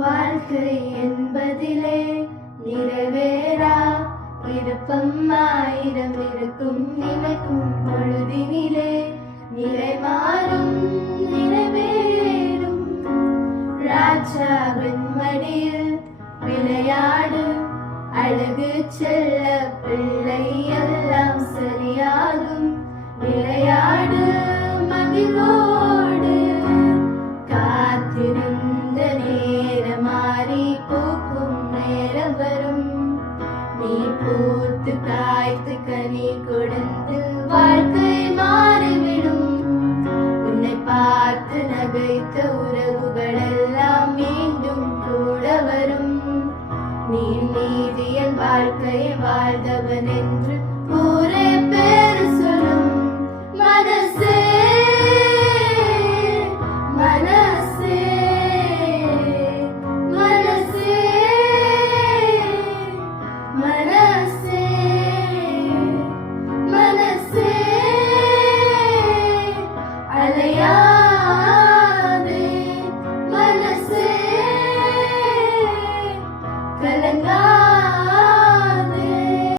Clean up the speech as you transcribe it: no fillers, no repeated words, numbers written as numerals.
வாழ்க்கை என்பதிலே நிறைவேறா விருப்பம் ஆயிரம் இருக்கும் நினைக்கும் பொழுதினிலே நிலை மாறும் நிறைவேறும். ராஜாவின் மடியில் விளையாடு அழகு செல்ல பிள்ளை எல்லாம் சரியாகும். விளையாடு மகிழ்வோடு காத்திருந்த நேரம் மாறி பூக்கும் நேரம் வரும். நீ பூத்து காய்த்து கனி கொடுத்து வாழ்க்கை மாறிவிடும். உன்னை பார்த்து நகைத்த உறவுகள் எல்லாம் மீண்டும் கூட வரும். நீ நீதியன் வாழ்க்கை வாழ்ந்தவன்